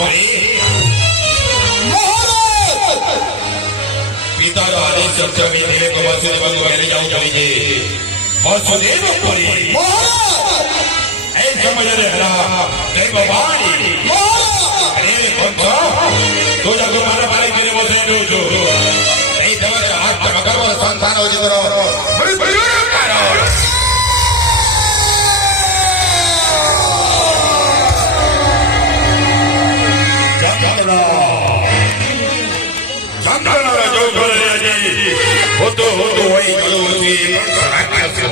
परे पिता आदेश चर्चा में देव को वसुदेव को मेरे जाऊं करिए वसुदेव परे ऐ समझ रे हरा देव वाणी अरे कौन तो जाको मारा मारे के वसुदेव जो ऐ देव के हाथ मकर और संतान हो जितरो बड़ी करो होतो वही करोसी सराक्यसो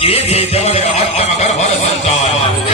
के थे देव के हाथ मकर और संतान